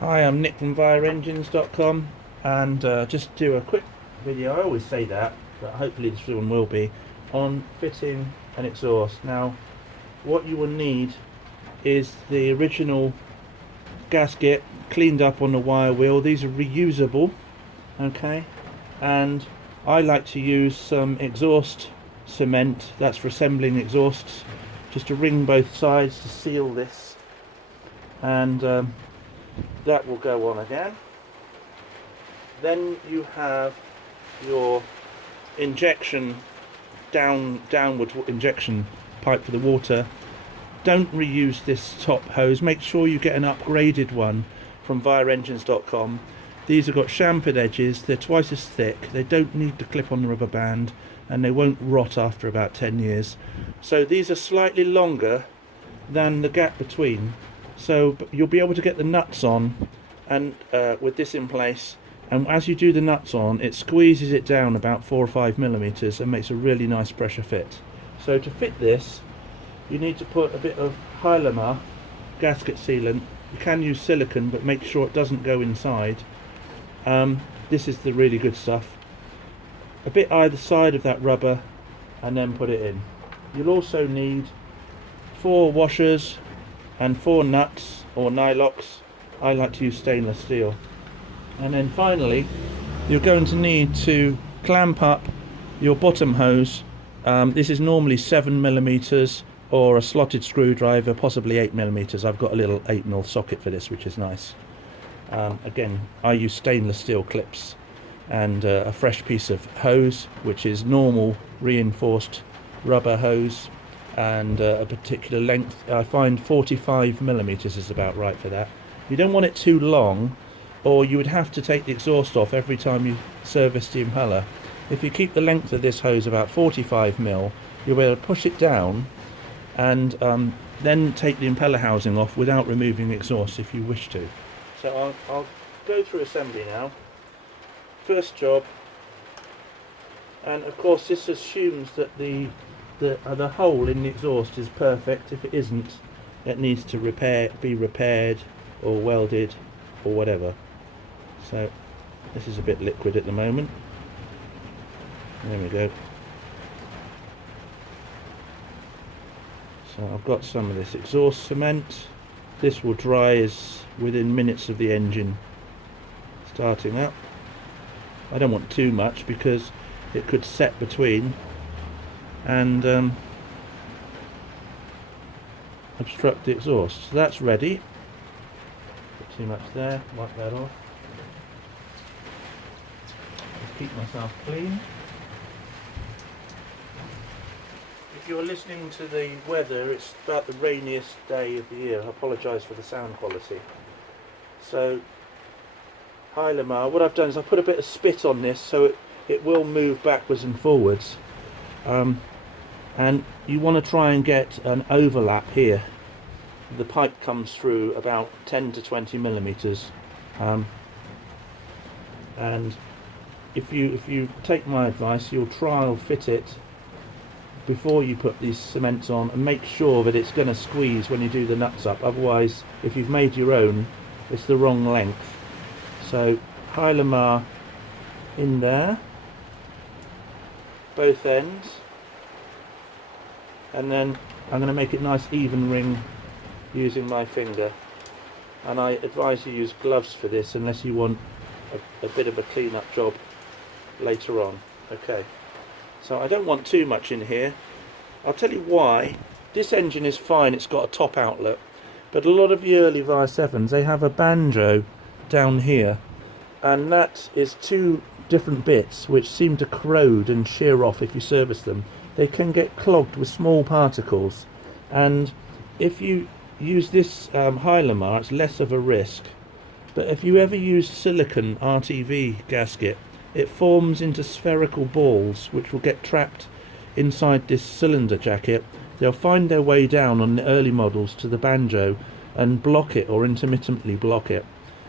Hi, I'm Nick from VireEngines.com, and just do a quick video. I always say that, but hopefully this one will be on fitting an exhaust. Now, what you will need is the original gasket cleaned up on the wire wheel. These are reusable, okay, and I like to use some exhaust cement. That's for assembling exhausts, just to ring both sides to seal this, and that will go on again. Then you have your injection downward injection pipe for the water. Don't reuse this top hose. Make sure you get an upgraded one from VireEngines.com. These have got chamfered edges. They're twice as thick. They don't need to clip on the rubber band, and they won't rot after about 10 years. So these are slightly longer than the gap between. So you'll be able to get the nuts on, and with this in place, and as you do the nuts on, it squeezes it down about 4 or 5 millimeters and makes a really nice pressure fit. So to fit this, you need to put a bit of Hylamar gasket sealant. You can use silicone, but make sure it doesn't go inside. This is the really good stuff. A bit either side of that rubber, and then put it in. You'll also need 4 washers and 4 nuts or nylocks. I like to use stainless steel. And then finally, you're going to need to clamp up your bottom hose. This is normally 7 millimeters, or a slotted screwdriver, possibly 8 millimeters. I've got a little 8mm socket for this, which is nice. Again, I use stainless steel clips and a fresh piece of hose, which is normal reinforced rubber hose, and a particular length. I find 45 millimeters is about right for that. You don't want it too long, or you would have to take the exhaust off every time you service the impeller. If you keep the length of this hose about 45 mil, you'll be able to push it down and then take the impeller housing off without removing the exhaust if you wish to. So I'll go through assembly now. First job, and of course this assumes that the hole in the exhaust is perfect. If it isn't, it needs to be repaired or welded or whatever. So this is a bit liquid at the moment. There we go. So I've got some of this exhaust cement. This will dry within minutes of the engine starting up. I don't want too much because it could set between and obstruct the exhaust. So that's ready. Put too much there, wipe that off. Just keep myself clean. If you're listening to the weather, it's about the rainiest day of the year. I apologise for the sound quality. So Hylamar, what I've done is I've put a bit of spit on this so it will move backwards and forwards. And you want to try and get an overlap here. The pipe comes through about 10 to 20 millimeters, and if you take my advice, you'll trial fit it before you put these cements on, and make sure that it's going to squeeze when you do the nuts up. Otherwise, if you've made your own, it's the wrong length. So Hylamar in there, both ends, and then I'm going to make it nice even ring using my finger. And I advise you use gloves for this unless you want a bit of a clean up job later on. Okay, so I don't want too much in here. I'll tell you why. This engine is fine, it's got a top outlet, but a lot of the early Vire 7s, they have a banjo down here, and that is 2 different bits which seem to corrode and shear off if you service them. They can get clogged with small particles, and if you use this Hylamar, it's less of a risk. But if you ever use silicone RTV gasket, it forms into spherical balls which will get trapped inside this cylinder jacket. They'll find their way down on the early models to the banjo and block it, or intermittently block it,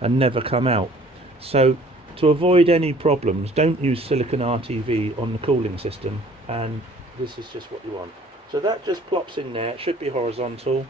and never come out. So to avoid any problems, don't use silicone RTV on the cooling system, and this is just what you want. So that just plops in there. It should be horizontal,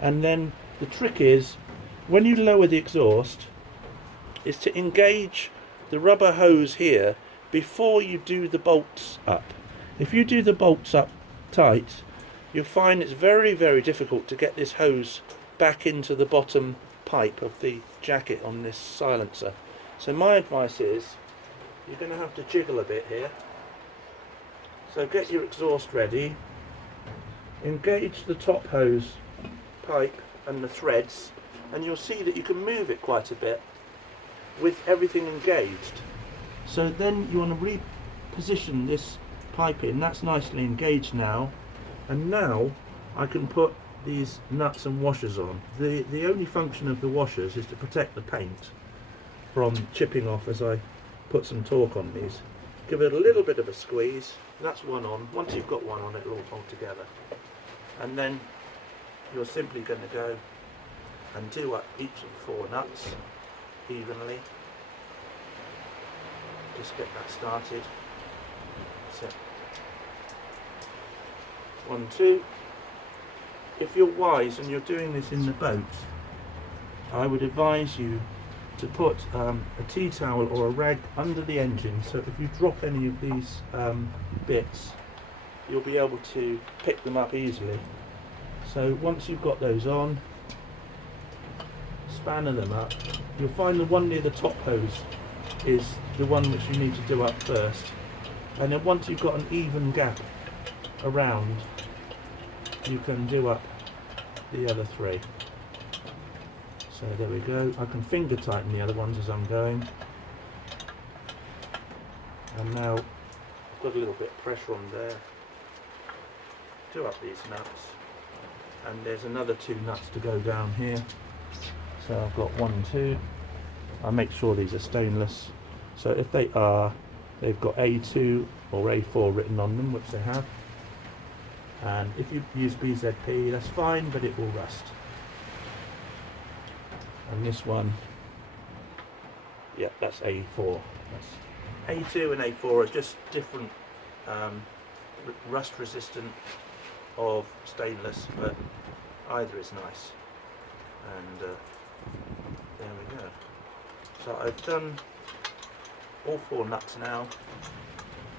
and then the trick is when you lower the exhaust, is to engage the rubber hose here before you do the bolts up. If you do the bolts up tight, you'll find it's very, very difficult to get this hose back into the bottom pipe of the jacket on this silencer. So my advice is, you're going to have to jiggle a bit here. So get your exhaust ready, engage the top hose pipe and the threads, and you'll see that you can move it quite a bit with everything engaged. So then you want to reposition this pipe in. That's nicely engaged now, and now I can put these nuts and washers on. The only function of the washers is to protect the paint from chipping off as I put some torque on these. Give it a little bit of a squeeze. That's one on. Once you've got one on, it'll all hold together. And then you're simply going to go and do up each of the 4 nuts evenly. Just get that started. So 1, 2. If you're wise and you're doing this in the boat, I would advise you to put a tea towel or a rag under the engine, so if you drop any of these bits, you'll be able to pick them up easily. So once you've got those on, spanner them up. You'll find the one near the top hose is the one which you need to do up first, and then once you've got an even gap around, you can do up the other 3. So there we go. I can finger tighten the other ones as I'm going, and now I've got a little bit of pressure on there. Do up these nuts, and there's another 2 nuts to go down here. So I've got 1, 2. I make sure these are stainless, so if they are, they've got A2 or A4 written on them, which they have. And if you use BZP, that's fine, but it will rust. And this one, yeah, that's A4. That's A2 and A4 are just different rust resistant of stainless, but either is nice. And there we go. So I've done all 4 nuts now.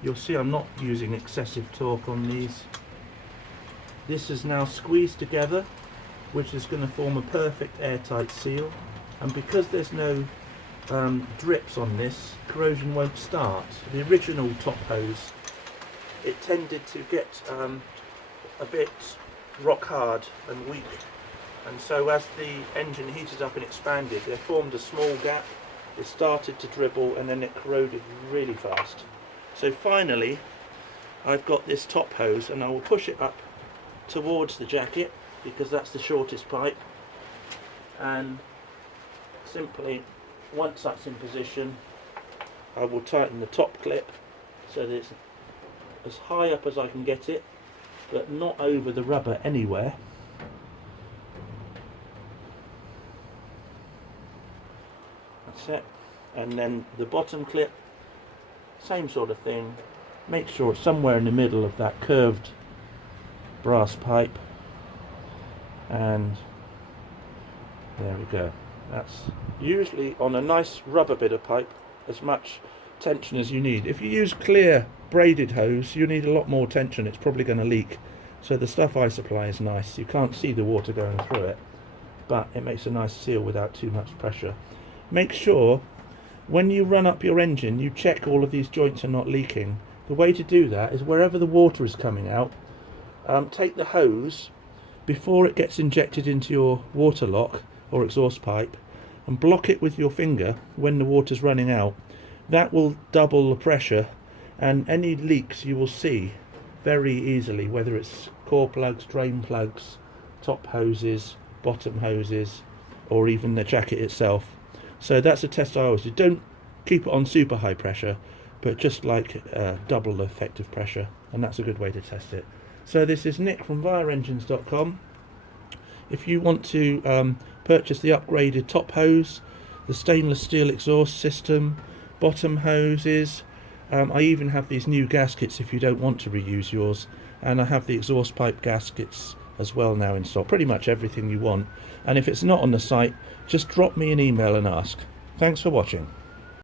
You'll see I'm not using excessive torque on these. This is now squeezed together, which is going to form a perfect airtight seal, and because there's no drips on this, corrosion won't start. The original top hose, it tended to get a bit rock hard and weak, and so as the engine heated up and expanded, there formed a small gap. It started to dribble, and then it corroded really fast. So finally I've got this top hose, and I will push it up towards the jacket because that's the shortest pipe, and simply once that's in position, I will tighten the top clip so that it's as high up as I can get it, but not over the rubber anywhere. That's it. And then the bottom clip, same sort of thing. Make sure it's somewhere in the middle of that curved brass pipe, and there we go. That's usually on a nice rubber bit of pipe as much tension as you need. If you use clear braided hose, you need a lot more tension. It's probably going to leak. So the stuff I supply is nice. You can't see the water going through it, but it makes a nice seal without too much pressure. Make sure when you run up your engine, you check all of these joints are not leaking. The way to do that is wherever the water is coming out, take the hose before it gets injected into your water lock or exhaust pipe, and block it with your finger when the water's running out. That will double the pressure, and any leaks you will see very easily, whether it's core plugs, drain plugs, top hoses, bottom hoses, or even the jacket itself. So that's a test I always do. Don't keep it on super high pressure, but just like double the effective pressure, and that's a good way to test it. So this is Nick from vireengines.com. If you want to purchase the upgraded top hose, the stainless steel exhaust system, bottom hoses, I even have these new gaskets if you don't want to reuse yours, and I have the exhaust pipe gaskets as well now in stock. Pretty much everything you want. And if it's not on the site, just drop me an email and ask. Thanks for watching.